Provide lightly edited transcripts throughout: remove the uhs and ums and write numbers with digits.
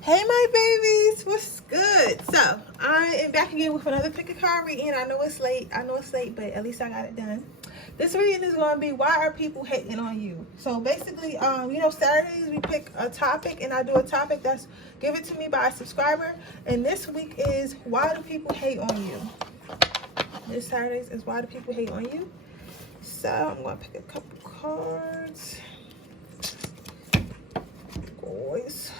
Hey my babies, what's good? So I am back again with another pick a card reading. I know it's late, but at least I got it done. This reading is going to be why are people hating on you? So basically, Saturdays we pick a topic and I do a topic that's given to me by a subscriber. And this week is why do people hate on you? This Saturdays is why do people hate on you? So I'm going to pick a couple cards. Boys.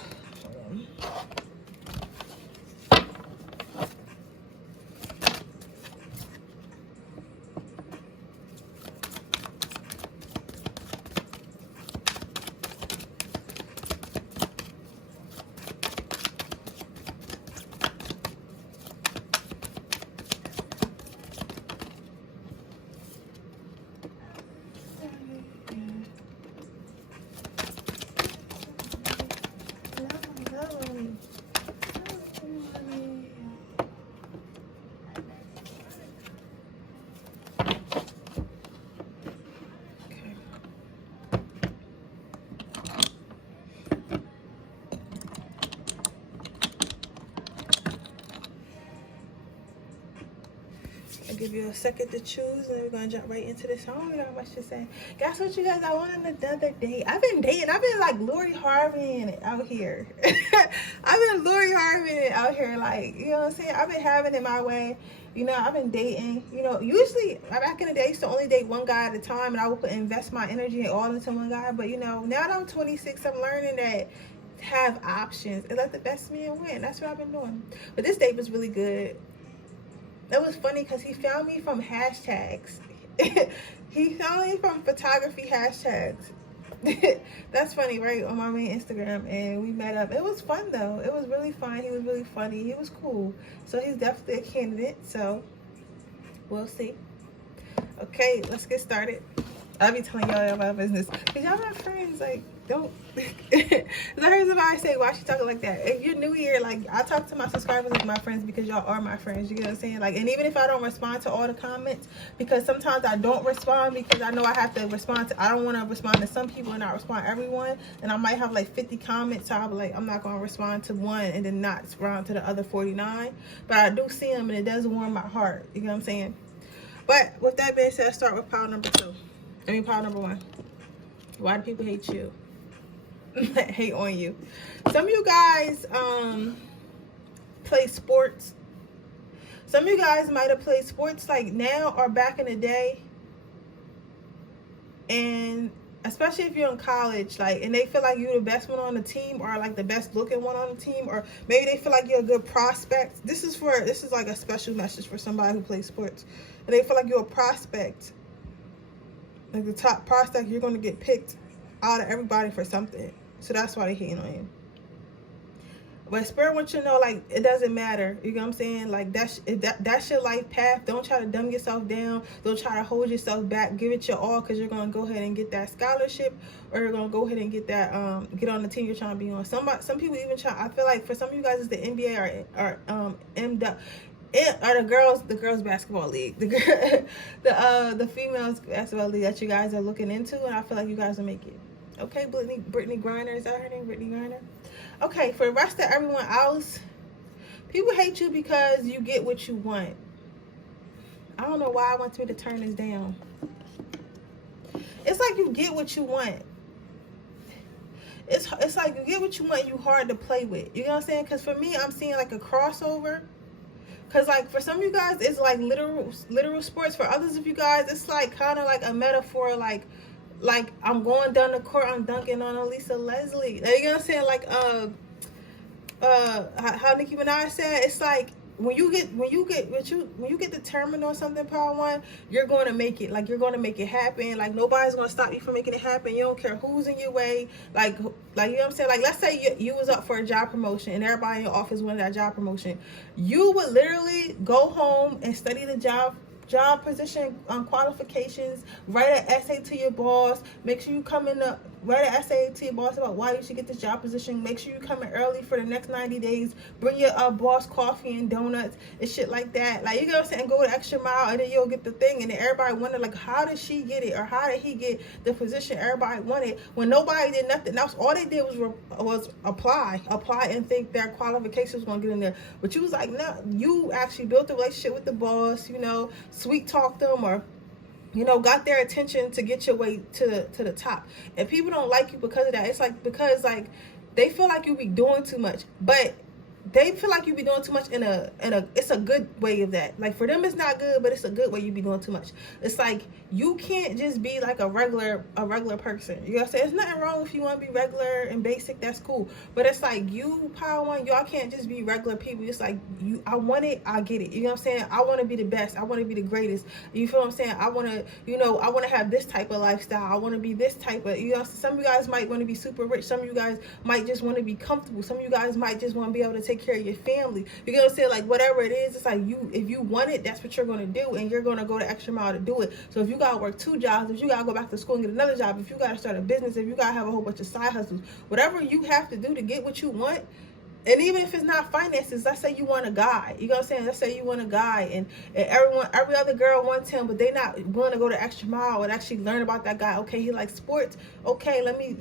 I'll give you a second to choose, and then we're gonna jump right into this. I don't know how much to say. Guess what, you guys? I want another date. I've been dating. I've been like Lori Harvey out here. I've been Lori Harvey out here, like, you know what I'm saying? I've been having it my way. You know, I've been dating. You know, usually back in the day, I used to only date one guy at a time, and I would invest my energy all into one guy. But you know, now that I'm 26, I'm learning that have options and let the best man win. That's what I've been doing. But this date was really good. That was funny because he found me from hashtags. He found me from photography hashtags. That's funny, right? On my main Instagram, and we met up. It was fun though. It was really fun. He was really funny. He was cool. So he's definitely a candidate. So we'll see. Okay, let's get started. I'll be telling y'all my business. Cause y'all my friends, like, don't. I heard somebody say, why she talking like that? If you're new here, like, I talk to my subscribers like my friends because y'all are my friends. You get what I'm saying? Like, and even if I don't respond to all the comments, because sometimes I don't respond because I know I have to respond to, I don't want to respond to some people and not respond to everyone. And I might have like 50 comments, so I'll be like, I'm not going to respond to one and then not respond to the other 49. But I do see them and it does warm my heart. You know what I'm saying? But with that being said, I start with pile number 2. Pile number 1. Why do people hate you? Hate on you. Some of you guys play sports. Some of you guys might have played sports like now or back in the day. And especially if you're in college, like, and they feel like you're the best one on the team or like the best looking one on the team, or maybe they feel like you're a good prospect. This is like a special message for somebody who plays sports. And they feel like you're a prospect. Like the top prospect, you're going to get picked out of everybody for something. So that's why they hating on you. But Spirit wants you to know, like, it doesn't matter. You know what I'm saying? Like, that's your life path. Don't try to dumb yourself down. Don't try to hold yourself back. Give it your all, because you're going to go ahead and get that scholarship, or you're going to go ahead and get that, get on the team you're trying to be on. Some people even try, I feel like for some of you guys, it's the NBA or MW. Or the girls basketball league, the females basketball league that you guys are looking into, and I feel like you guys will make it. Okay, Brittany Griner, is that her name? Brittany Griner. Okay, for the rest of everyone else, people hate you because you get what you want. I don't know why I want me to turn this down. It's like you get what you want. It's like you get what you want. You hard to play with. You know what I'm saying? Because for me, I'm seeing like a crossover. Because, like, for some of you guys, it's, like, literal sports. For others of you guys, it's, like, kind of like a metaphor, like I'm going down the court, I'm dunking on Elisa Leslie. You know what I'm saying? Like, how Nicki Minaj said, it's like, when you get determined on something, Power One, you're going to make it. Like, you're going to make it happen. Like, nobody's going to stop you from making it happen. You don't care who's in your way. Like you know what I'm saying? Like, let's say you was up for a job promotion and everybody in your office wanted that job promotion. You would literally go home and study the job job position qualifications. Write an essay to your boss. Make sure you come in the write an essay to your boss about why you should get this job position. Make sure you come in early for the next 90 days. Bring your boss coffee and donuts and shit like that. Like, you know what I'm saying? Go the extra mile, and then you'll get the thing. And then everybody wonder, like, how did she get it, or how did he get the position everybody wanted when nobody did nothing else? All they did was apply and think their qualifications was gonna get in there. But you was like, no, you actually built a relationship with the boss. You know, sweet talked them, or got their attention to get your way to the top. And people don't like you because of that. It's like, because like they feel like you be doing too much, but they feel like you be doing too much in a it's a good way of that. Like, for them it's not good, but it's a good way you be doing too much. It's like, you can't just be like a regular person. You know what I'm saying? There's nothing wrong if you want to be regular and basic, that's cool. But it's like, you Power One, y'all can't just be regular people. It's like, I want it, I get it. You know what I'm saying? I want to be the best. I want to be the greatest. You feel what I'm saying? I want to, I want to have this type of lifestyle. I want to be this type of, some of you guys might want to be super rich. Some of you guys might just want to be comfortable. Some of you guys might just want to be able to take care of your family. You know what I'm saying? Like, whatever it is, it's like, if you want it, that's what you're going to do, and you're going to go the extra mile to do it. So if you got to work 2 jobs, if you got to go back to school and get another job, if you got to start a business, if you got to have a whole bunch of side hustles, whatever you have to do to get what you want. And even if it's not finances, let's say you want a guy, you know what I'm saying? Let's say you want a guy, and every other girl wants him, but they not willing to go the extra mile and actually learn about that guy. Okay, he likes sports. Okay, let me,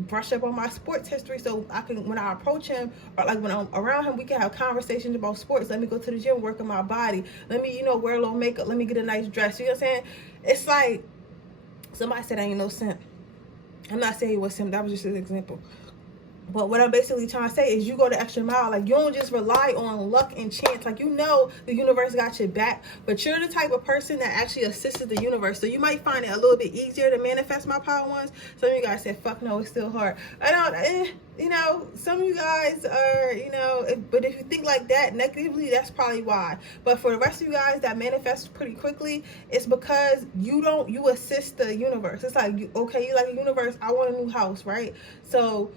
brush up on my sports history, so I can, when I approach him, or like when I'm around him, we can have conversations about sports. Let me go to the gym, work on my body. Let me, wear a little makeup. Let me get a nice dress. You know what I'm saying? It's like, somebody said I ain't no simp. I'm not saying he was simp. That was just an example. But what I'm basically trying to say is, you go the extra mile. Like, you don't just rely on luck and chance. Like, the universe got your back, but you're the type of person that actually assisted the universe. So you might find it a little bit easier to manifest, my Power Ones. Some of you guys said, fuck no, it's still hard. I don't, some of you guys are, but if you think like that negatively, that's probably why. But for the rest of you guys that manifest pretty quickly, it's because you assist the universe. It's like, you like a universe, I want a new house, right? So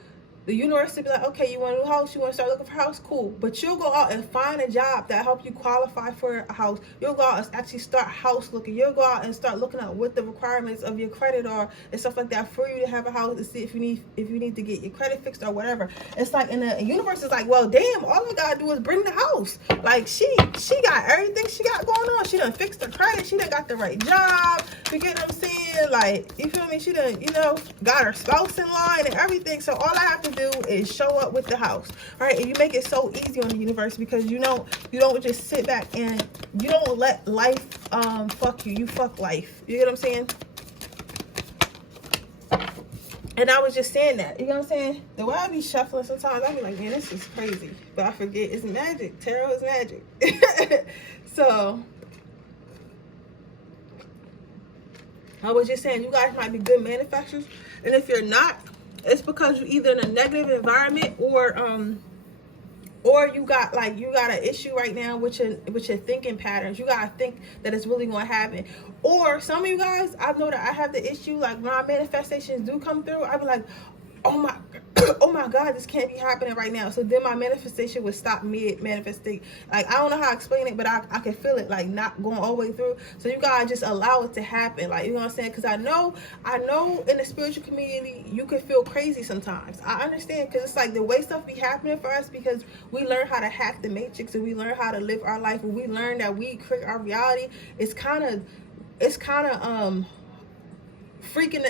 the universe will be like, okay, you want a new house, you want to start looking for a house, cool. But you'll go out and find a job that help you qualify for a house. You'll go out and actually start house looking. You'll go out and start looking at what the requirements of your credit are and stuff like that for you to have a house, to see if you need to get your credit fixed or whatever. It's like, and the universe is like, well, damn, all we gotta do is bring the house. Like, she got everything she got going on. She done fixed her credit. She done got the right job. You get what I'm saying? Like, you feel me? She done, got her spouse in line and everything. So all I have to do is show up with the house, right? And you make it so easy on the universe, because you don't just sit back and you don't let life fuck you. You fuck life. You get what I'm saying? And I was just saying that, you know what I'm saying? The way I be shuffling sometimes, I be like, man, this is crazy. But I forget, it's magic. Tarot is magic. So I was just saying, you guys might be good manufacturers, and if you're not, it's because you're either in a negative environment, or you got an issue right now with your thinking patterns. You gotta think that it's really gonna happen. Or some of you guys, I know that I have the issue, like, when our manifestations do come through, I be like, oh my God, this can't be happening right now. So then my manifestation would stop mid-manifesting. Like, I don't know how to explain it, but I can feel it, like, not going all the way through. So you gotta just allow it to happen. Like, you know what I'm saying? Because I know in the spiritual community, you can feel crazy sometimes. I understand, because it's like the way stuff be happening for us, because we learn how to hack the matrix, and we learn how to live our life, and we learn that we create our reality. It's kind of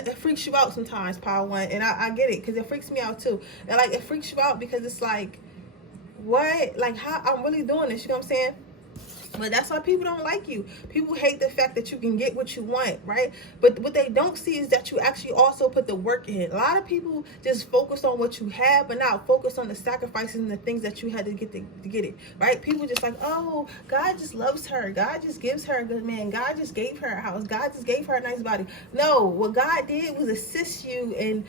it freaks you out sometimes, Power One, and I get it, because it freaks me out too. And like, it freaks you out because it's like, what, like, how I'm really doing this, you know what I'm saying? But that's why people don't like you. People hate the fact that you can get what you want, right? But what they don't see is that you actually also put the work in. A lot of people just focus on what you have, but not focus on the sacrifices and the things that you had to get it, right? People just like, oh, God just loves her. God just gives her a good man. God just gave her a house. God just gave her a nice body. No, what God did was assist you in,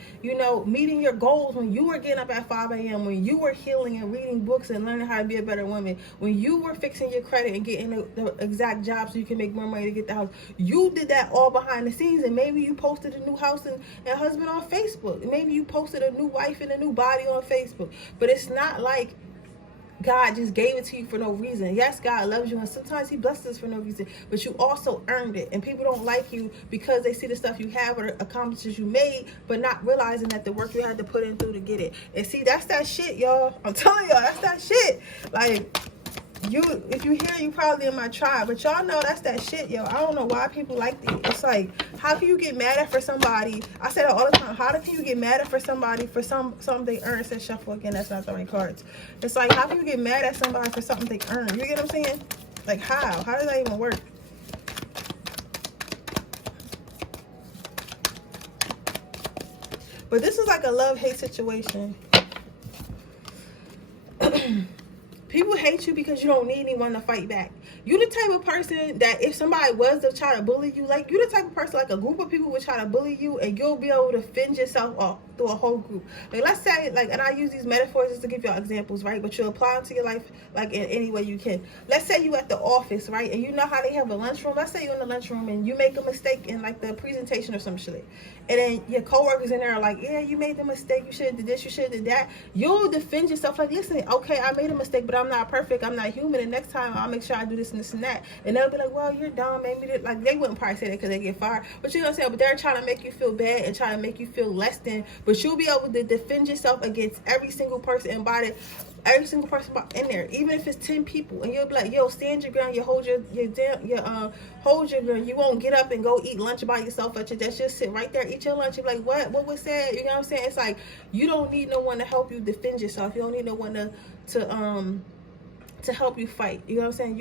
meeting your goals when you were getting up at 5 a.m., when you were healing and reading books and learning how to be a better woman, when you were fixing your credit and getting the exact job so you can make more money to get the house. You did that all behind the scenes, and maybe you posted a new house and husband on Facebook. Maybe you posted a new wife and a new body on Facebook. But it's not like God just gave it to you for no reason. Yes, God loves you, and sometimes he blesses us for no reason, but you also earned it. And people don't like you because they see the stuff you have or the accomplishments you made, but not realizing that the work you had to put in through to get it. And see, that's that shit, y'all. I'm telling y'all, that's that shit. Like, if you hear, you probably in my tribe, but y'all know that's that shit, yo. I don't know why people like that. It's like, how can you get mad at for somebody? I say that all the time. How can you get mad at for somebody for something they earn? Said shuffle again. That's not the right cards. It's like, how can you get mad at somebody for something they earn? You get what I'm saying? Like, how? How does that even work? But this is like a love-hate situation. People hate you because you don't need anyone to fight back. You the type of person that if somebody was to try to bully you, like you the type of person like a group of people would try to bully you and you'll be able to fend yourself off through a whole group. Like let's say, like, and I use these metaphors just to give y'all examples, right? But you apply them to your life like in any way you can. Let's say you at the office, right? And you know how they have a lunchroom. Let's say you're in the lunchroom and you make a mistake in like the presentation or some shit. And then your coworkers in there are like, yeah, you made the mistake. You should have did this. You should have did that. You'll defend yourself like, listen, okay, I made a mistake, but I'm not perfect. I'm not human. And next time I'll make sure I do this and this and that. And they'll be like, well, you're dumb. Maybe like they wouldn't probably say that because they get fired. But you know what I'm saying? But they're trying to make you feel bad and trying to make you feel less than. But you'll be able to defend yourself against every single person and by the every single person in there, even if it's 10 people, and you'll be like, yo, stand your ground, you hold your hold your ground. You won't get up and go eat lunch by yourself at your desk. Just sit right there, eat your lunch. You're like, what was said? You know what I'm saying? It's like you don't need no one to help you defend yourself. You don't need no one to help you fight. You know what I'm saying?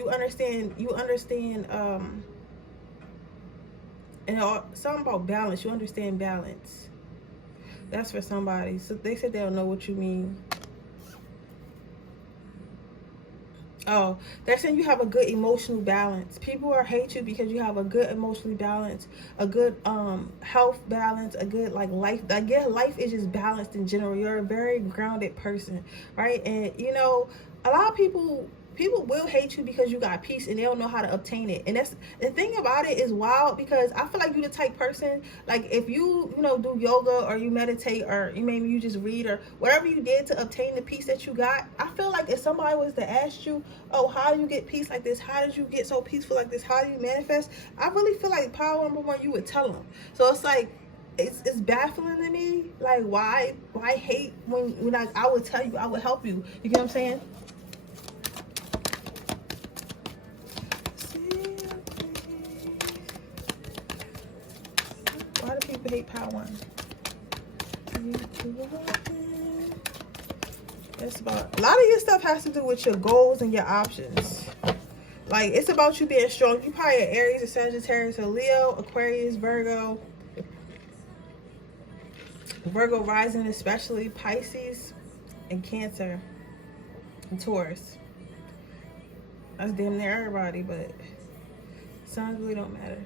You understand and something about balance. You understand balance. That's for somebody. So they said they don't know what you mean. Oh, they're saying you have a good emotional balance. People are hate you because you have a good emotional balance, a good health balance, a good like life. I guess life is just balanced in general. You're a very grounded person, right? And you know, a lot of people will hate you because you got peace and they don't know how to obtain it. And that's the thing about it is wild because I feel like you're the type person, like if you do yoga or you meditate or maybe you just read or whatever you did to obtain the peace that you got, I feel like if somebody was to ask you, oh, how do you get peace like this? How did you get so peaceful like this? How do you manifest? I really feel like power number one, you would tell them. So it's like, it's baffling to me, like why hate when like I would tell you, I would help you. You get what I'm saying? Why do people hate power one? It's about a lot of your stuff has to do with your goals and your options. Like it's about you being strong. You probably are Aries or Sagittarius or Leo, Aquarius, Virgo rising, especially Pisces and Cancer and Taurus. That's damn near everybody, but signs really don't matter.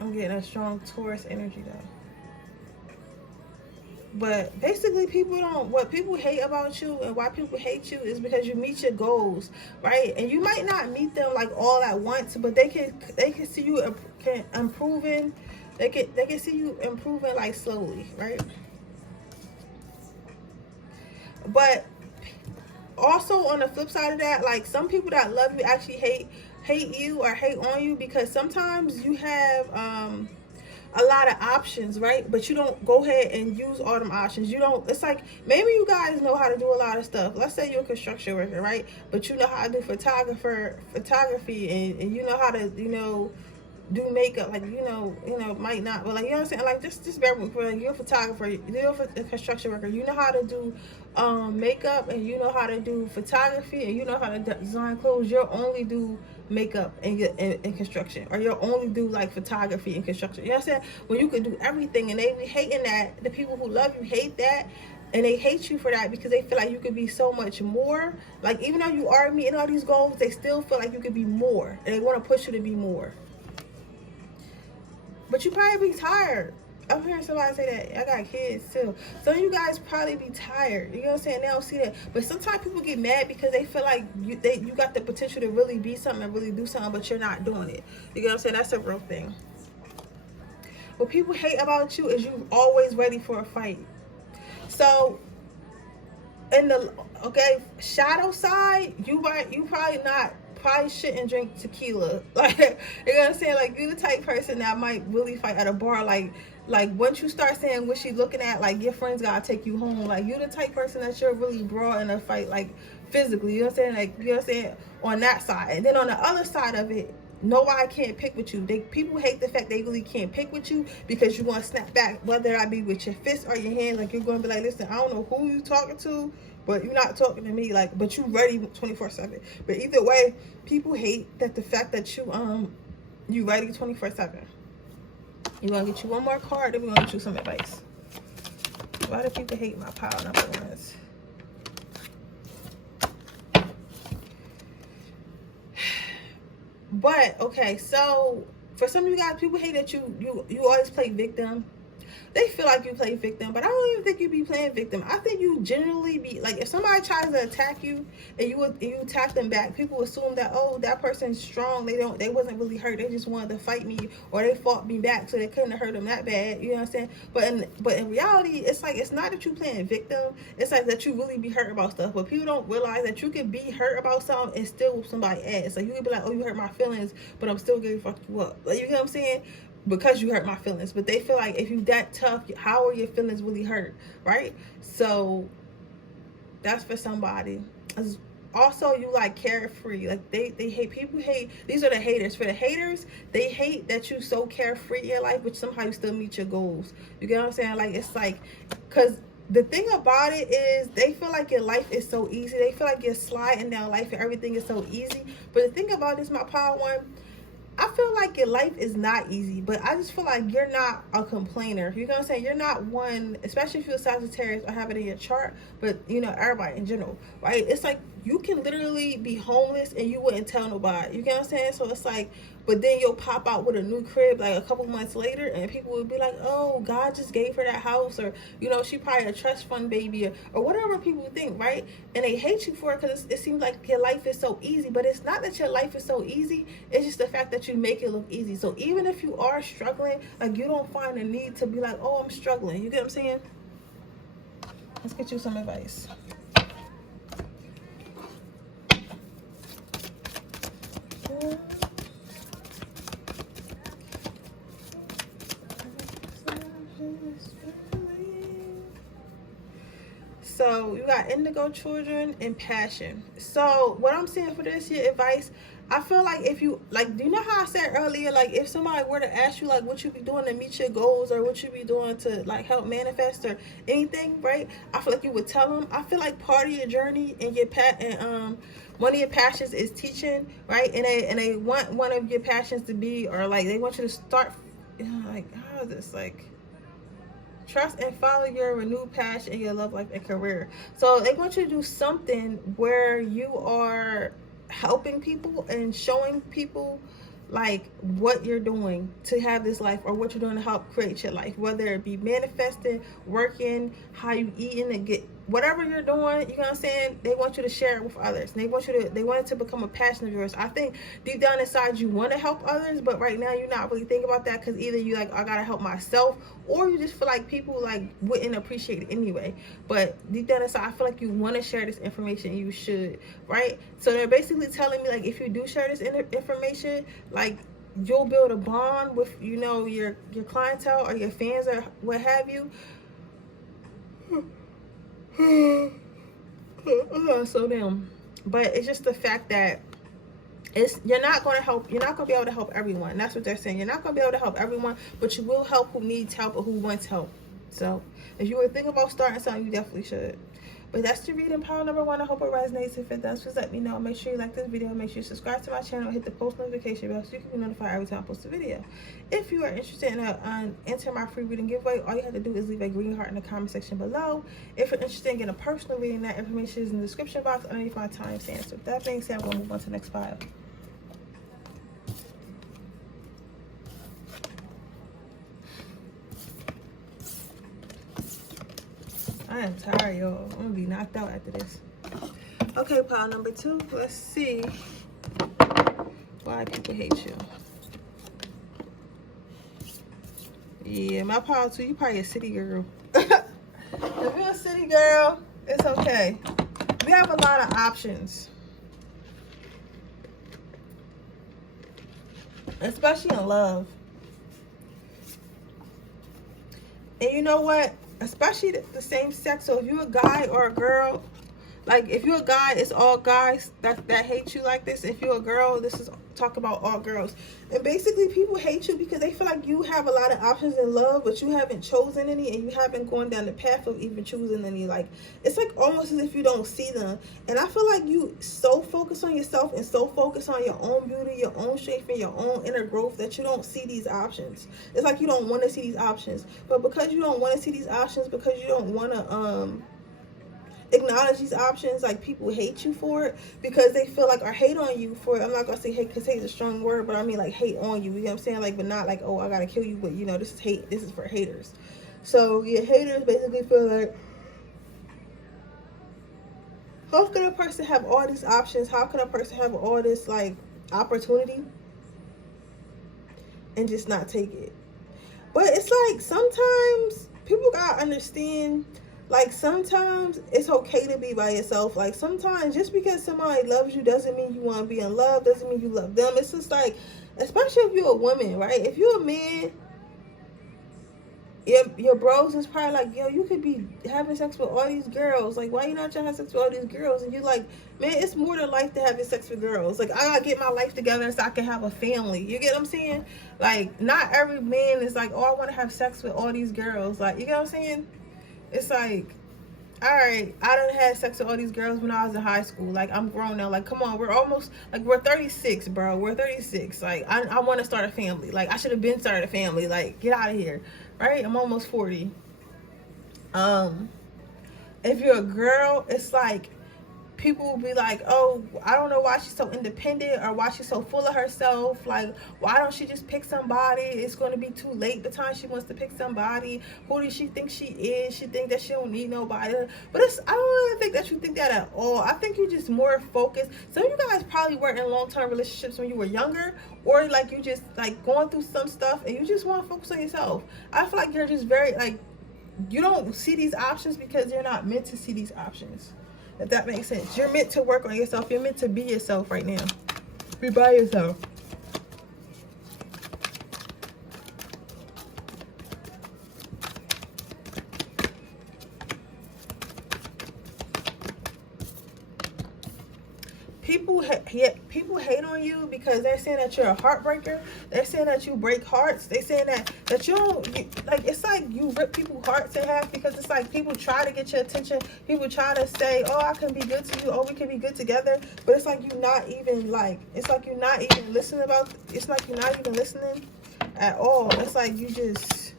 I'm getting a strong Taurus energy though. But basically what people hate about you and why people hate you is because you meet your goals, right? And you might not meet them like all at once, but they can see you improving. They can see you improving like slowly, right? But also on the flip side of that, like some people that love you actually hate you or hate on you because sometimes you have a lot of options, right? But you don't go ahead and use all them options. You don't, it's like maybe you guys know how to do a lot of stuff. Let's say you're a construction worker, right? But you know how to do photography and you know how to do makeup, like might not, but like you know what I'm saying, like just bear with me. Like, you're a photographer, you're a construction worker, you know how to do makeup and you know how to do photography and you know how to design clothes. You'll only do makeup and construction, or you'll only do like photography and construction. You know what I'm saying? When you could do everything, and they be hating that. The people who love you hate that. And they hate you for that because they feel like you could be so much more. Like even though you are meeting all these goals, they still feel like you could be more, and they want to push you to be more. But you probably be tired. I'm hearing somebody say that. I got kids too. Some of you guys probably be tired. You know what I'm saying? They don't see that. But sometimes people get mad because they feel like you got the potential to really be something and really do something, but you're not doing it. You know what I'm saying? That's a real thing. What people hate about you is you're always ready for a fight. So in the shadow side, you probably shouldn't drink tequila. Like, you know what I'm saying? Like, you the type person that might really fight at a bar. Like once you start saying what she's looking at, like your friends gotta take you home. Like, you the type person that you're really brawl in a fight, like physically. You know what I'm saying? Like, you know what I'm saying? On that side, and then on the other side of it, nobody can't pick with you. People hate the fact they really can't pick with you because you're gonna snap back, whether I be with your fist or your hand. Like, you're gonna be like, listen, I don't know who you talking to, but you're not talking to me. Like, but you ready 24/7. But either way, people hate that the fact that you ready 24/7. You're gonna get you one more card, then we're gonna get you some advice. Why do people hate my pile number ones? But okay, so for some of you guys, people hate that you always play victim. They feel like you play victim, but I don't even think you be playing victim. I think you generally be like, if somebody tries to attack you and you attack them back, people assume that, oh, that person's strong. They wasn't really hurt. They just wanted to fight me, or they fought me back, so they couldn't have hurt them that bad. You know what I'm saying? But in reality, it's like, it's not that you playing victim. It's like that you really be hurt about stuff. But people don't realize that you can be hurt about something and still whoop somebody ass. Like, you can be like, oh, you hurt my feelings, but I'm still gonna fuck you up. Like, you know what I'm saying? Because you hurt my feelings. But they feel like if you that tough, how are your feelings really hurt, right? So that's for somebody. Also, you like carefree. Like, they hate, people hate, these are the haters. For the haters, they hate that you so carefree in your life, but somehow you still meet your goals. You get what I'm saying? Like, it's like, because the thing about it is, they feel like your life is so easy. They feel like you're sliding down life and everything is so easy. But the thing about this, my power one, I feel like your life is not easy, but I just feel like you're not a complainer. You know what I'm saying? You're not one, especially if you're a Sagittarius or have it in your chart, but you know, everybody in general, right? It's like you can literally be homeless and you wouldn't tell nobody. You get what I'm saying? So it's like, but then you'll pop out with a new crib like a couple months later, and people will be like, oh, God just gave her that house, or, you know, she probably a trust fund baby, or whatever people think, right? And they hate you for it because it seems like your life is so easy. But it's not that your life is so easy. It's just the fact that you make it look easy. So even if you are struggling, like, you don't find the need to be like, oh, I'm struggling. You get what I'm saying? Let's get you some advice. So you got indigo, children, and passion. So what I'm saying for this year advice, I feel like if you, like, do you know how I said earlier, like, if somebody were to ask you, like, what you be doing to meet your goals, or what you be doing to, like, help manifest or anything, right? I feel like you would tell them. I feel like part of your journey and your one of your passions is teaching, right? And they want one of your passions to be, or like they want you to start, you know, like, how is this, like, trust and follow your renewed passion in your love life and career. So they want you to do something where you are helping people and showing people like what you're doing to have this life, or what you're doing to help create your life, whether it be manifesting, working, how you eating, and get whatever you're doing. You know what I'm saying? They want you to share it with others. They want it to become a passion of yours. I think deep down inside you want to help others, but right now you're not really thinking about that, because either you like, I gotta help myself, or you just feel like people like wouldn't appreciate it anyway. But deep down inside, I feel like you want to share this information. You should, right? So they're basically telling me, like, if you do share this information, like, you'll build a bond with, you know, your clientele or your fans or what have you. So damn. But it's just the fact that you're not going to be able to help everyone. That's what they're saying. You're not going to be able to help everyone, but you will help who needs help or who wants help. So if you were thinking about starting something, you definitely should. But that's the reading pile number one. I hope it resonates. If it does, please let me know. Make sure you like this video. Make sure you subscribe to my channel and hit the post notification bell so you can be notified every time I post a video. If you are interested in entering my free reading giveaway, all you have to do is leave a green heart in the comment section below. If you're interested in getting a personal reading, that information is in the description box underneath my timestamp. So with that being said, I'm going to move on to the next pile. I am tired, y'all. I'm gonna be knocked out after this. Okay, pile number two. Let's see why people hate you. Yeah, my pile two, you probably a city girl. If you're a city girl, It's okay. We have a lot of options, especially in love. And you know what? Especially the same sex. So if you're a guy or a girl, like if you're a guy, it's all guys that hate you like this. If you're a girl, this is talk about all girls. And basically people hate you because they feel like you have a lot of options in love, but you haven't chosen any, and you haven't gone down the path of even choosing any. Like it's like almost as if you don't see them. And I feel like you so focused on yourself and so focused on your own beauty, your own shape, and your own inner growth that you don't see these options. It's like you don't want to see these options. But because you don't want to see these options, because you don't want to acknowledge these options, like people hate you for it because they feel like, or hate on you for it. I'm not gonna say hate because hate is a strong word, but I mean like hate on you, you know what I'm saying? Like, but not like, oh, I gotta kill you, but you know, this is hate, this is for haters. So yeah, haters basically feel like, how can a person have all these options? How can a person have all this like opportunity and just not take it? But it's like sometimes people gotta understand, like sometimes it's okay to be by yourself. Like sometimes just because somebody loves you doesn't mean you want to be in love, doesn't mean you love them. It's just like, especially if you're a woman, right? If you're a man, your bros is probably like, yo, you could be having sex with all these girls. Like, why you not trying to have sex with all these girls? And you're like, man, it's more to life to having sex with girls. Like, I gotta get my life together so I can have a family. You get what I'm saying? Like, not every man is like, oh, I want to have sex with all these girls. Like, you get what I'm saying? It's like, all right, I done had sex with all these girls when I was in high school. Like, I'm grown now. Like, come on, we're almost, like, we're 36, bro. We're 36. Like, I want to start a family. Like, I should have been started a family. Like, get out of here. Right? I'm almost 40. If you're a girl, it's like, people will be like, oh, I don't know why she's so independent or why she's so full of herself. Like, why don't she just pick somebody? It's going to be too late the time she wants to pick somebody. Who does she think she is? She think that she don't need nobody. But I don't really think that you think that at all. I think you're just more focused. Some of you guys probably were in long-term relationships when you were younger, or like you just like going through some stuff and you just want to focus on yourself. I feel like you're just very like, you don't see these options because you're not meant to see these options. If that makes sense. You're meant to work on yourself. You're meant to be yourself right now. Be by yourself. People hate on you because they're saying that you're a heartbreaker. They're saying that you break hearts. They're saying that you don't, like, it's like you rip people's hearts in half because it's like people try to get your attention. People try to say, oh, I can be good to you. Oh, we can be good together. But it's like you're not even like, it's like you're not even listening it's like you're not even listening at all. It's like you just,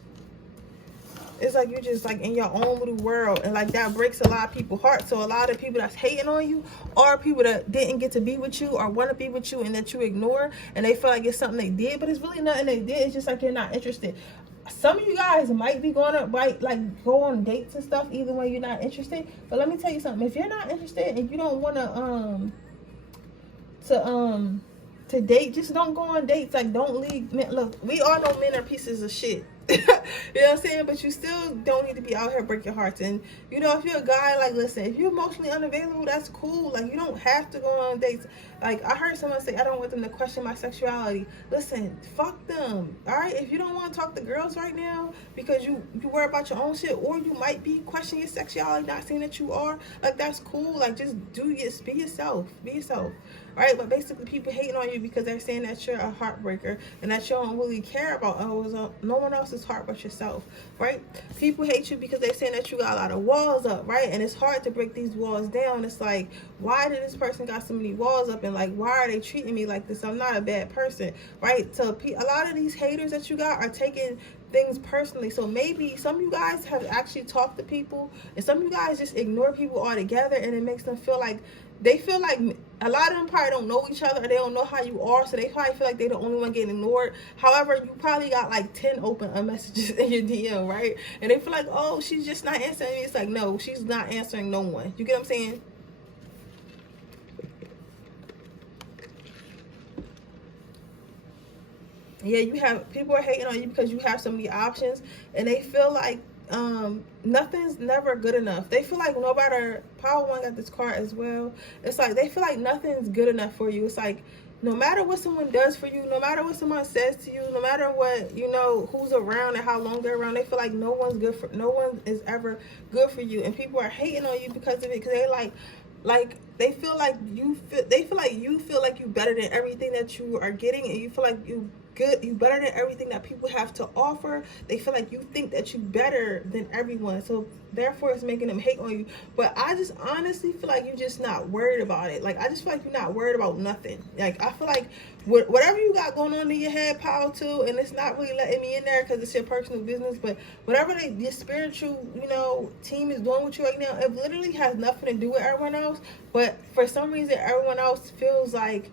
it's like you're just like in your own little world, and like that breaks a lot of people's hearts. So a lot of people that's hating on you are people that didn't get to be with you or want to be with you and that you ignore, and they feel like it's something they did, but it's really nothing they did. It's just like you're not interested. Some of you guys might be going to like go on dates and stuff either way you're not interested. But let me tell you something, if you're not interested and you don't want to date, just don't go on dates. Like, don't leave. Look, we all know men are pieces of shit. You know what I'm saying? But you still don't need to be out here breaking hearts. And you know, if you're a guy, like, listen, if you're emotionally unavailable, that's cool. Like, you don't have to go on dates. Like, I heard someone say, I don't want them to question my sexuality. Listen, fuck them. All right, if you don't want to talk to girls right now because you worry about your own shit, or you might be questioning your sexuality, not saying that you are, like, that's cool. Like, just be yourself. Be yourself. Right? But basically people hating on you because they're saying that you're a heartbreaker and that you don't really care about no one else's heart but yourself. Right? People hate you because they're saying that you got a lot of walls up, right? And it's hard to break these walls down. It's like, why did this person got so many walls up, and like, why are they treating me like this? I'm not a bad person, right? So a lot of these haters that you got are taking things personally. So maybe some of you guys have actually talked to people, and some of you guys just ignore people altogether, and it makes them feel like, they feel like a lot of them probably don't know each other, or they don't know how you are, so they probably feel like they're the only one getting ignored. However, you probably got like 10 open messages in your DM, right? And they feel like, oh, she's just not answering me. It's like, no, she's not answering no one. You get what I'm saying? Yeah, you have people are hating on you because you have so many options, and they feel like nothing's never good enough. They feel like no matter, Power One got this card as well. It's like they feel like nothing's good enough for you. It's like no matter what someone does for you, no matter what someone says to you, no matter what, you know, who's around and how long they're around, they feel like no one is ever good for you. And people are hating on you because of it, because they they feel like you feel like you better than everything that you are getting, and you feel like you better than everything that people have to offer. They feel like you think that you better than everyone, so therefore it's making them hate on you. But I just honestly feel like you're just not worried about it. Like, I just feel like you're not worried about nothing. Like, I feel like whatever you got going on in your head, Power Two, and it's not really letting me in there because it's your personal business, but whatever your spiritual, you know, team is doing with you right now, it literally has nothing to do with everyone else. But for some reason, everyone else feels like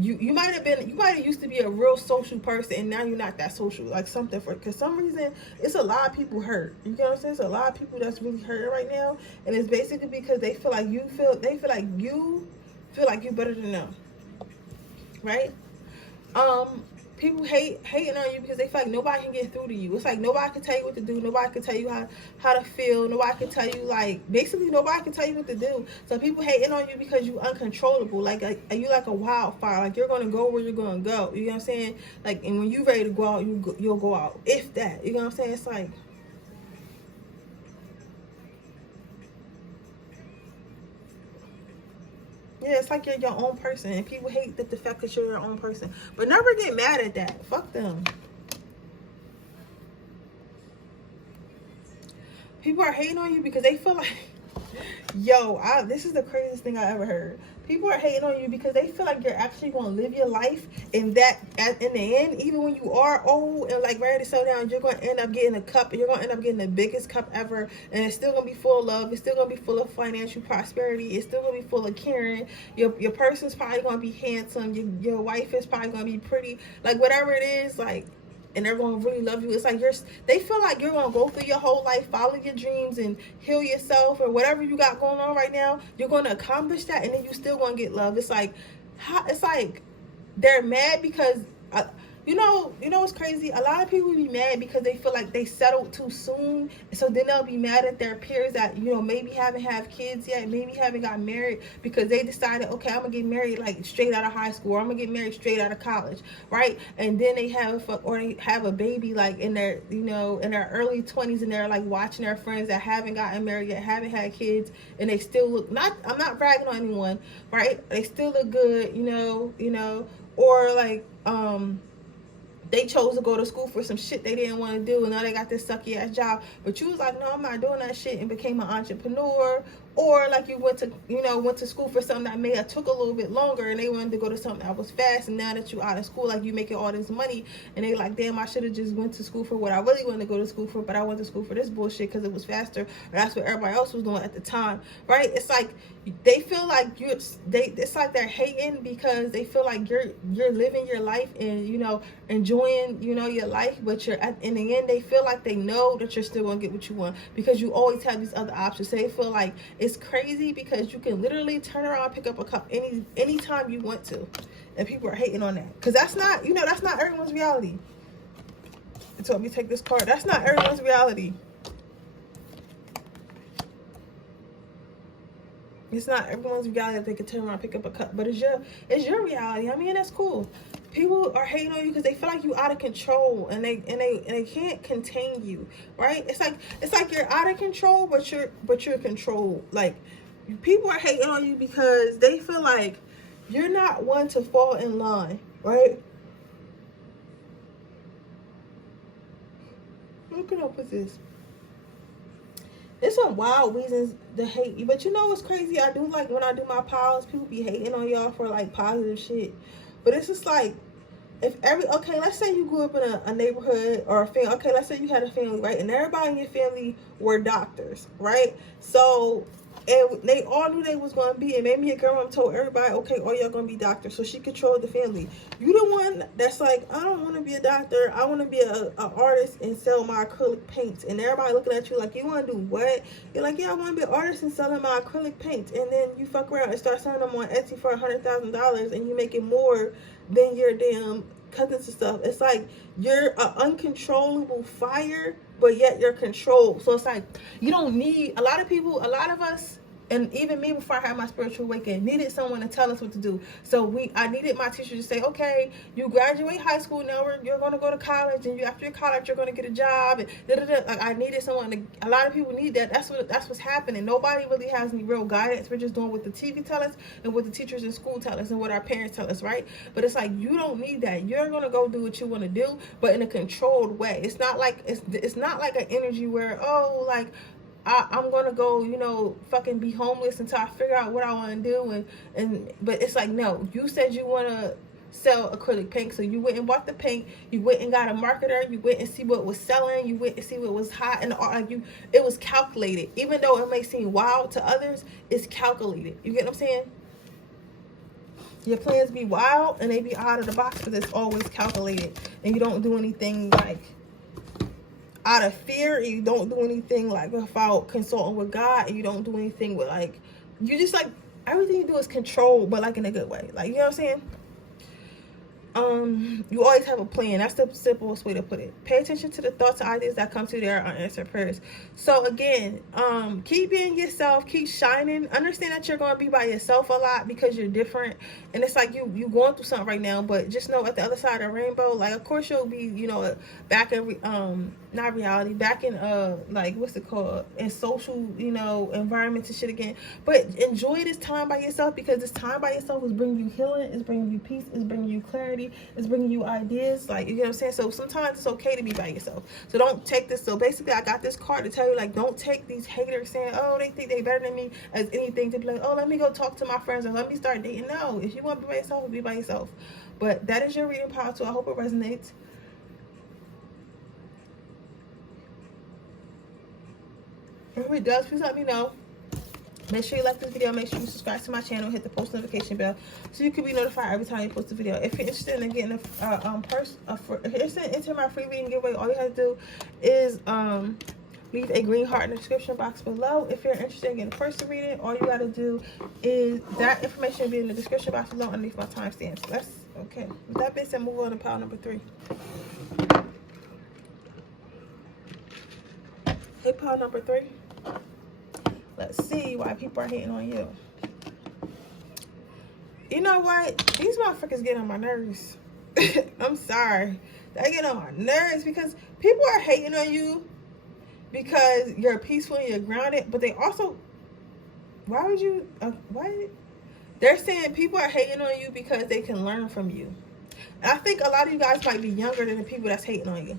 you might have used to be a real social person, and now you're not that social. Like, something because some reason it's a lot of people hurt. You get what I'm saying? It's a lot of people that's really hurting right now, and it's basically because they feel like you feel like you better than them, right? People hating on you because they feel like nobody can get through to you. It's like nobody can tell you what to do. Nobody can tell you how to feel. Nobody can tell you, like, basically nobody can tell you what to do. So people hating on you because you uncontrollable. Like you like a wildfire. Like, you're gonna go where you're gonna go. You know what I'm saying? Like, and when you ready to go out, you'll go out. If that, you know what I'm saying? It's like, yeah, it's like you're your own person, and people hate the fact that you're your own person. But never get mad at that. Fuck them. People are hating on you because they feel like, this is the craziest thing I ever heard. People are hating on you because they feel like you're actually going to live your life, and that in the end, even when you are old and like ready to settle down, you're going to end up getting a cup, and you're going to end up getting the biggest cup ever, and it's still going to be full of love. It's still going to be full of financial prosperity. It's still going to be full of caring. Your person's probably going to be handsome. Your wife is probably going to be pretty. Like, whatever it is, like, and they're going to really love you. It's like they feel like you're going to go through your whole life, follow your dreams, and heal yourself, or whatever you got going on right now. You're going to accomplish that, and then you're still going to get love. It's like they're mad because you know what's crazy? A lot of people be mad because they feel like they settled too soon, so then they'll be mad at their peers that, you know, maybe haven't had kids yet, maybe haven't got married, because they decided, okay, I'm gonna get married like straight out of high school, or I'm gonna get married straight out of college, right? And then they have a baby like in their, you know, in their early 20s, and they're like watching their friends that haven't gotten married yet, haven't had kids, and they still look, I'm not bragging on anyone, right? They still look good, you know, or like they chose to go to school for some shit they didn't want to do, and now they got this sucky ass job. But you was like, no, I'm not doing that shit, and became an entrepreneur. Or like you went to school for something that may have took a little bit longer, and they wanted to go to something that was fast. And now that you out of school, like, you making all this money, and they like, damn, I should have just went to school for what I really wanted to go to school for, but I went to school for this bullshit because it was faster, or that's what everybody else was doing at the time, right? It's like they feel like it's like they're hating because they feel like you're living your life and, you know, enjoying, you know, your life, but in the end they feel like they know that you're still gonna get what you want because you always have these other options. So they feel like it's crazy because you can literally turn around and pick up a cup anytime you want to, and people are hating on that because that's not everyone's reality. So let me take this card. That's not everyone's reality. It's not everyone's reality that they can turn around and pick up a cup, but it's your reality. I mean, that's cool. People are hating on you because they feel like you out of control, and they can't contain you, right? It's like you're out of control, but you're controlled. Like, people are hating on you because they feel like you're not one to fall in line, right? What can I put this? There's some wild reasons to hate you, but you know what's crazy? I do like when I do my piles, people be hating on y'all for like positive shit, but it's just like, let's say you grew up in a neighborhood or a family. Okay, let's say you had a family, right? And everybody in your family were doctors, right? So, and they all knew they was going to be, and maybe your grandma told everybody, okay, all y'all going to be doctors. So she controlled the family. You the one that's like, I don't want to be a doctor. I want to be an artist and sell my acrylic paints. And everybody looking at you like, you want to do what? You're like, yeah, I want to be an artist and selling my acrylic paints. And then you fuck around and start selling them on Etsy for $100,000, and you making more than your damn cousins and stuff. It's like you're an uncontrollable fire, but yet you're controlled. So it's like, you don't need, a lot of us, and even me before I had my spiritual awakening, needed someone to tell us what to do. So I needed my teacher to say, okay, you graduate high school, now you're going to go to college, and after your college you're going to get a job. And Like, I needed someone to, a lot of people need that. That's what's happening. Nobody really has any real guidance. We're just doing what the TV tell us and what the teachers in school tell us and what our parents tell us, right? But it's like, you don't need that. You're going to go do what you want to do, but in a controlled way. It's not like an energy where, oh, like, I'm gonna go, fucking be homeless until I figure out what I want to do, but it's like, no, you said you want to sell acrylic paint, so you went and bought the paint, you went and got a marketer, you went and see what was selling, you went and see what was hot, and it was calculated. Even though it may seem wild to others, it's calculated. You get what I'm saying? Your plans be wild and they be out of the box, but it's always calculated, and you don't do anything like out of fear, and you don't do anything like without consulting with God, and you don't do anything with like, you just like, everything you do is controlled, but like in a good way. Like, you know what I'm saying? You always have a plan. That's the simplest way to put it. Pay attention to the thoughts and ideas that come to their unanswered prayers. So again, keep being yourself, keep shining. Understand that you're going to be by yourself a lot because you're different, and it's like you going through something right now, but just know at the other side of the rainbow, like, of course you'll be, back in not reality, back in like, what's it called, in social, environments and shit again. But enjoy this time by yourself, because this time by yourself is bringing you healing, is bringing you peace, is bringing you clarity, is bringing you ideas. Like, you get what I'm saying? So sometimes it's okay to be by yourself. So don't take this. So basically, I got this card to tell you, like, don't take these haters saying, oh, they think they better than me, as anything to be like, oh, let me go talk to my friends or let me start dating. No, if you want to be by yourself, be by yourself. But that is your reading power tool. I hope it resonates. If it does, please let me know. Make sure you like this video. Make sure you subscribe to my channel. Hit the post notification bell so you can be notified every time you post a video. If you're interested in getting into my free reading giveaway, all you have to do is leave a green heart in the description box below. If you're interested in getting a person reading, all you got to do is, that information will be in the description box below underneath my timestamps. That's okay. With that being said, move on to pile number 3. Hey, pile number 3. Let's see why people are hating on you. You know what? These motherfuckers get on my nerves. I'm sorry. They get on my nerves because people are hating on you because you're peaceful and you're grounded. But they also, why would you, what? They're saying people are hating on you because they can learn from you. And I think a lot of you guys might be younger than the people that's hating on you.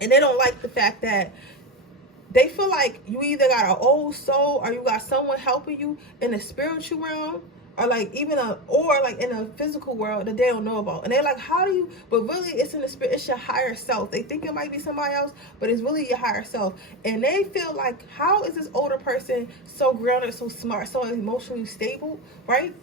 And they don't like the fact that they feel like you either got an old soul or you got someone helping you in the spiritual realm, or like even in a physical world that they don't know about. And they're like, how do you, but really it's in the spirit, it's your higher self. They think it might be somebody else, but it's really your higher self. And they feel like, how is this older person so grounded, so smart, so emotionally stable, right?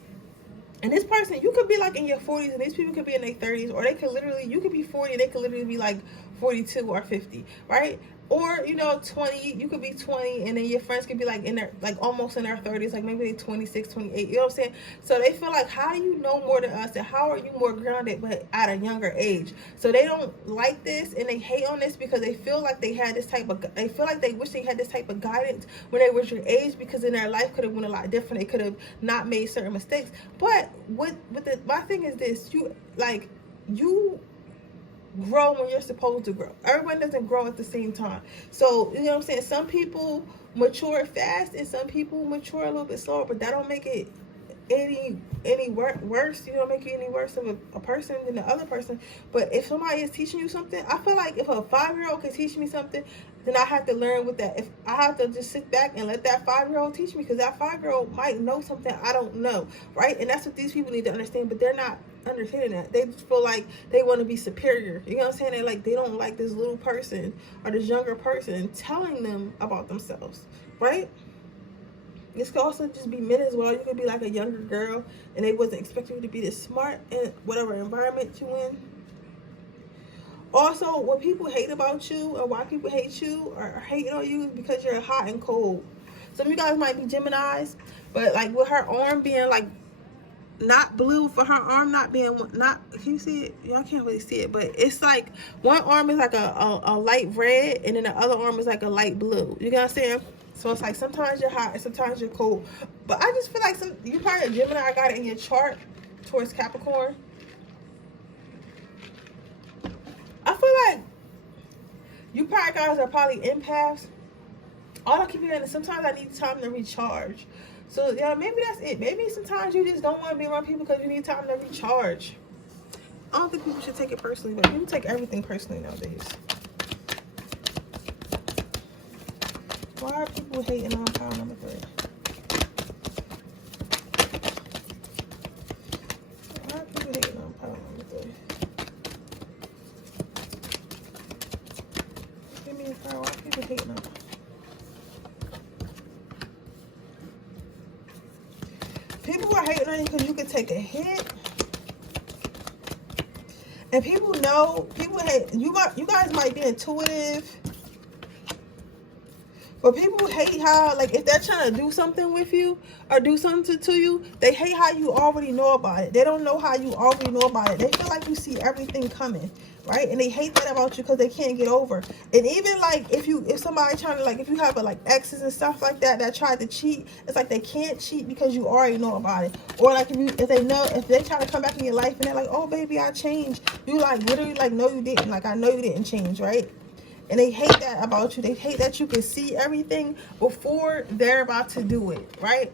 And this person, you could be like in your 40s, and these people could be in their 30s, or they could literally, you could be 40, they could literally be like 42 or 50, right? Or, 20, you could be 20, and then your friends could be like in their, like almost in their 30s, like maybe they're 26, 28, you know what I'm saying? So they feel like, how do you know more than us, and how are you more grounded but at a younger age? So they don't like this, and they hate on this because they feel like they had this type of, they feel like they wish they had this type of guidance when they were your age, because in their life could have went a lot different. They could have not made certain mistakes. But my thing is this, you grow when you're supposed to grow. Everyone doesn't grow at the same time. So, you know what I'm saying? Some people mature fast and some people mature a little bit slower, but that don't make it any worse. You don't make it any worse of a person than the other person. But if somebody is teaching you something, I feel like if a 5-year-old can teach me something, then I have to learn with that. If I have to just sit back and let that 5-year-old teach me, because that 5-year-old might know something I don't know, right? And that's what these people need to understand, but they're not understanding that. They just feel like they want to be superior. You know what I'm saying? They don't like this little person or this younger person telling them about themselves, right? This could also just be men as well. You could be like a younger girl and they wasn't expecting you to be this smart in whatever environment you in. Also, what people hate about you, or why people hate you or hating on you, is because you're hot and cold. Some of you guys might be Geminis, but like with her arm being like not blue, for her arm not being not, can you see it? Y'all can't really see it, but it's like one arm is like a light red, and then the other arm is like a light blue. You get what I'm saying? So it's like sometimes you're hot and sometimes you're cold. But I just feel like you probably a Gemini. I got it in your chart towards Capricorn. I feel like you probably guys are probably empaths. All I keep hearing is sometimes I need time to recharge. So yeah, maybe that's it. Maybe sometimes you just don't want to be around people because you need time to recharge. I don't think people should take it personally, but people take everything personally nowadays. Why are people hating on pile number 3? Why are people hating on pile number 3? Give me a fire. Why are people hating on? People are hating on you because you can take a hit. And people know, people hate, you guys might be intuitive. But people hate how, like, if they're trying to do something with you or do something to you, they hate how you already know about it. They don't know how you already know about it. They feel like you see everything coming, right? And they hate that about you because they can't get over. And even, like, if somebody trying to, like, if you have, like, exes and stuff like that tried to cheat, it's like they can't cheat because you already know about it. Or, like, if they try to come back in your life and they're like, oh, baby, I changed. You, like, literally, like, no, you didn't. Like, I know you didn't change, right? And they hate that about you. They hate that you can see everything before they're about to do it, right?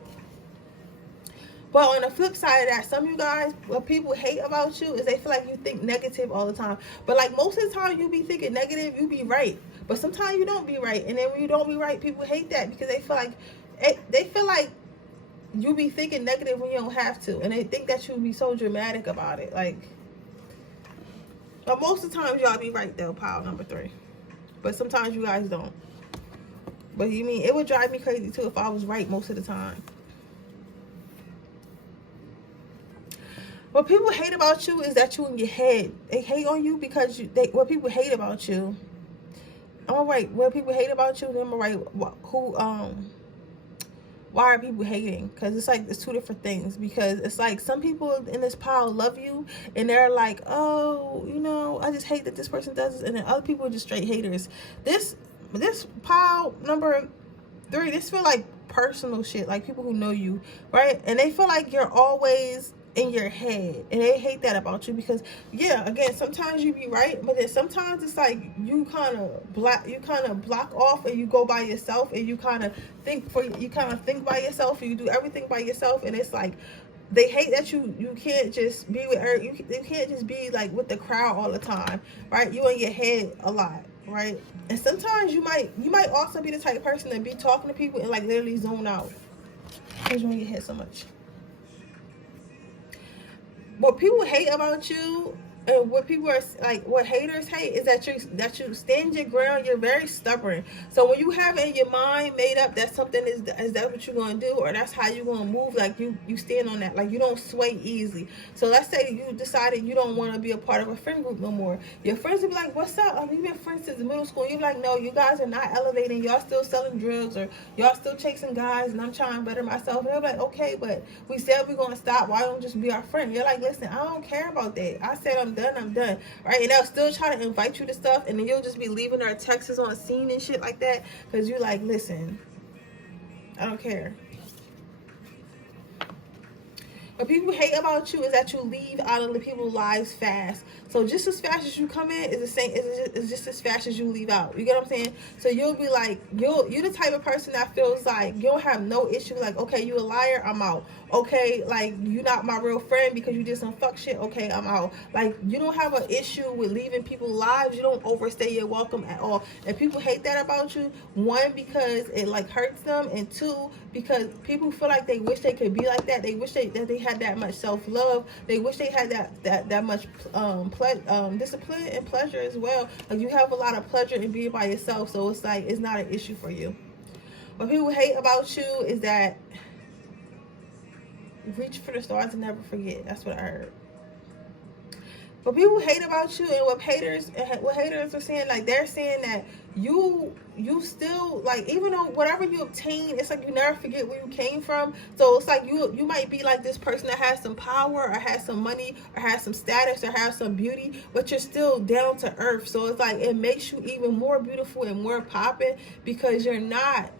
But on the flip side of that, some of you guys, what people hate about you is they feel like you think negative all the time. But like most of the time you be thinking negative, you be right. But sometimes you don't be right. And then when you don't be right, people hate that because they feel like you be thinking negative when you don't have to. And they think that you be so dramatic about it. Like, but most of the time y'all be right though, pile number 3. But sometimes you guys don't. But you mean, it would drive me crazy too if I was right most of the time. What people hate about you is that you in your head. They hate on you because what people hate about you. I'm gonna write what people hate about you, and then I'm gonna write why are people hating? Because it's like, it's two different things. Because it's like some people in this pile love you and they're like, oh, you know, I just hate that this person does this. And then other people are just straight haters. This pile number 3, this feel like personal shit. Like people who know you, right? And they feel like you're always in your head, and they hate that about you because, yeah, again, sometimes you be right, but then sometimes it's like you kind of block off and you go by yourself, and you kind of think by yourself, and you do everything by yourself. And it's like they hate that you can't just be with her, you can't just be like with the crowd all the time, right? You in your head a lot, right? And sometimes you might also be the type of person that be talking to people and like literally zone out because you in your head so much. What people hate about you, and what people are like, what haters hate, is that you stand your ground. You're very stubborn. So when you have in your mind made up that something is that what you're gonna do, or that's how you're gonna move, like you stand on that. Like you don't sway easily. So let's say you decided you don't want to be a part of a friend group no more. Your friends will be like, "What's up? You've been friends since middle school." You're like, "No, you guys are not elevating. Y'all still selling drugs, or y'all still chasing guys, and I'm trying to better myself." And they're like, "Okay, but we said we're gonna stop. Why don't you just be our friend?" You're like, "Listen, I don't care about that. I said I'm done, right?" And they'll still try to invite you to stuff, and then you'll just be leaving their texts on scene and shit like that because you like, "Listen, I don't care." What people hate about you is that you leave out of the people's lives fast. So just as fast as you come in is the same. Is just as fast as you leave out. You get what I'm saying? So you'll be like, you're the type of person that feels like you'll have no issue. Like, okay, you a liar, I'm out. Okay, like you're not my real friend because you did some fuck shit. Okay, I'm out. Like you don't have an issue with leaving people's lives. You don't overstay your welcome at all. And people hate that about you. 1, because it like hurts them, and 2, because people feel like they wish they could be like that. They wish that they had that much self-love. They wish they had that much discipline and pleasure as well. Like you have a lot of pleasure in being by yourself, so it's like it's not an issue for you. What people hate about you is that reach for the stars and never forget. That's what I heard. what people hate about you, and what haters are saying, like they're saying that you still, like, even though whatever you obtain, it's like you never forget where you came from. So it's like you might be like this person that has some power or has some money or has some status or has some beauty, but you're still down to earth. So it's like it makes you even more beautiful and more popping, because you're not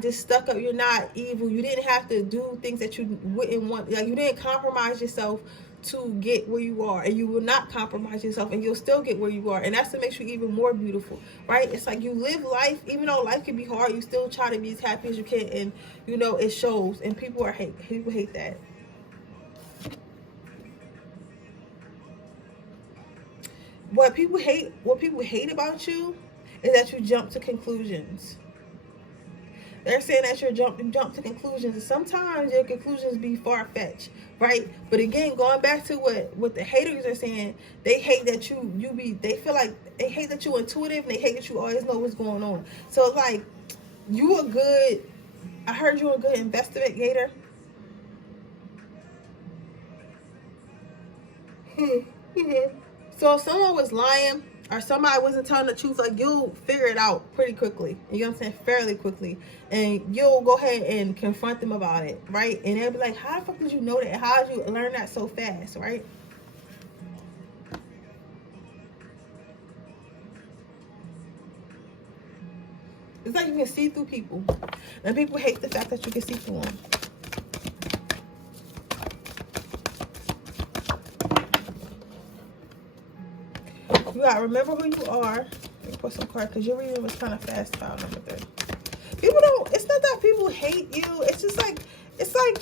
just stuck up, you're not evil, you didn't have to do things that you wouldn't want, like you didn't compromise yourself to get where you are, and you will not compromise yourself, and you'll still get where you are, and that's what makes you even more beautiful, right? It's like you live life, even though life can be hard, you still try to be as happy as you can, and it shows, and people hate that. What people hate about you is that you jump to conclusions. They're saying that you jump to conclusions, and sometimes your conclusions be far-fetched, right? But again, going back to what the haters are saying, they hate that they feel like they hate that you're intuitive, and they hate that you always know what's going on. So it's like, I heard you're a good investigator. So if someone was lying, or somebody wasn't telling the truth, like, you'll figure it out pretty quickly. You know what I'm saying? Fairly quickly. And you'll go ahead and confront them about it, right? And they'll be like, how the fuck did you know that? How did you learn that so fast, right? It's like you can see through people. And people hate the fact that you can see through them. You gotta remember who you are. Let me put some cards, because your reading was kind of fast, file number 3. People don't, it's not that people hate you. It's just like,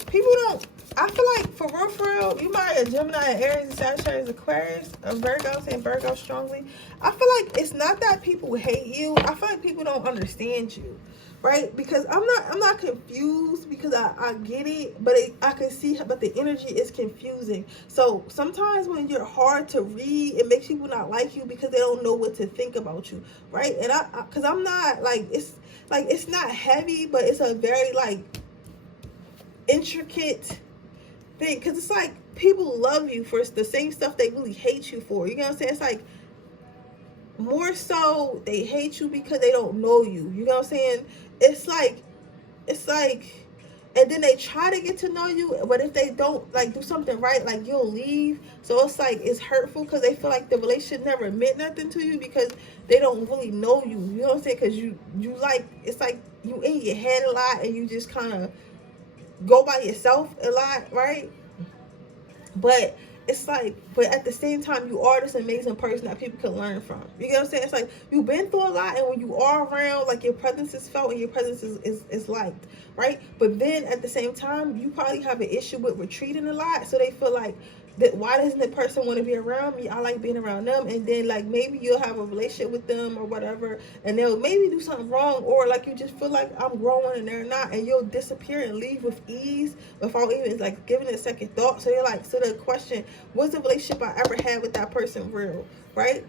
people don't, I feel like, for real, you might have a Gemini, Aries, Sagittarius, Aquarius, a Virgo, saying Virgo strongly. I feel like it's not that people hate you. I feel like people don't understand you, right? Because I'm not confused, because I get it, but I can see, but the energy is confusing. So sometimes when you're hard to read, it makes people not like you, because they don't know what to think about you, right? And because I'm not, like, it's not heavy, but it's a very, like, intricate thing, because it's like people love you for the same stuff they really hate you for. You know what I'm saying? It's like, more so they hate you because they don't know you. You know what I'm saying? It's like, and then they try to get to know you, but if they don't, like, do something right, like, you'll leave. So it's like, it's hurtful, because they feel like the relationship never meant nothing to you, because they don't really know you. You know what I'm saying? Because you like, it's like you in your head a lot, and you just kind of go by yourself a lot, right? But it's like, but at the same time, you are this amazing person that people can learn from. You know what I'm saying? It's like, you've been through a lot, and when you are around, like, your presence is felt, and your presence is liked, right? But then at the same time, you probably have an issue with retreating a lot, so they feel like, that why doesn't the person want to be around me? I like being around them. And then, like, maybe you'll have a relationship with them or whatever, and they'll maybe do something wrong, or like, you just feel like, I'm growing and they're not, and you'll disappear and leave with ease without even, like, giving it a second thought. So you're like, so the question, was the relationship I ever had with that person real, right?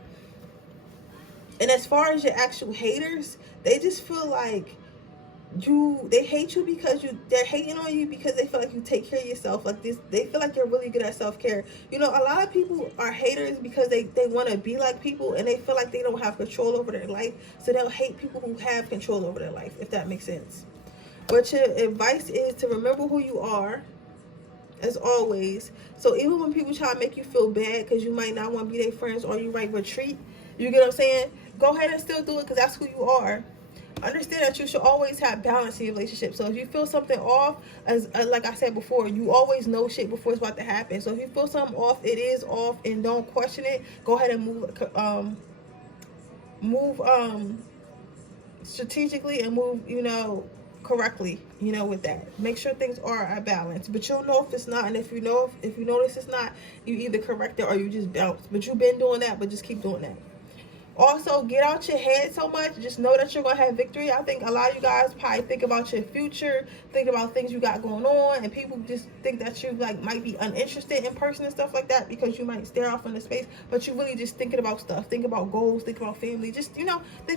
And as far as your actual haters, they just feel like they hate you because they're hating on you because they feel like you take care of yourself. Like this, they feel like you're really good at self-care. You know, a lot of people are haters because they want to be like people, and they feel like they don't have control over their life, so they'll hate people who have control over their life, if that makes sense. But your advice is to remember who you are, as always. So even when people try to make you feel bad because you might not want to be their friends, or you might retreat, you get what I'm saying? Go ahead and still do it, because that's who you are. Understand that you should always have balance in your relationship. So if you feel something off, as like I said before, you always know shit before it's about to happen. So if you feel something off, it is off, and don't question it. Go ahead and move strategically, and move, correctly, with that. Make sure things are at balance. But you'll know if it's not, and if you notice it's not, you either correct it or you just bounce. But you've been doing that, but just keep doing that. Also, get out your head so much. Just know that you're going to have victory. I think a lot of you guys probably think about your future, think about things you got going on, and people just think that you, like, might be uninterested in person and stuff like that because you might stare off into space, but you really just thinking about stuff. Think about goals, think about family, just, think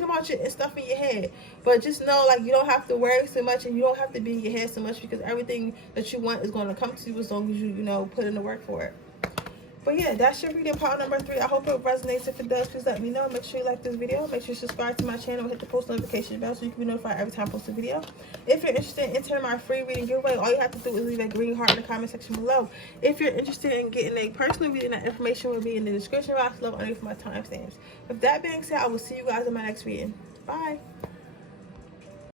about your stuff in your head. But just know, like, you don't have to worry so much, and you don't have to be in your head so much, because everything that you want is going to come to you as long as you, put in the work for it. But yeah, that's your reading part number 3. I hope it resonates. If it does, please let me know. Make sure you like this video. Make sure you subscribe to my channel and hit the post notification bell so you can be notified every time I post a video. If you're interested in entering my free reading giveaway, all you have to do is leave a green heart in the comment section below. If you're interested in getting a personal reading, that information will be in the description box below underneath my timestamps. With that being said, I will see you guys in my next reading. Bye.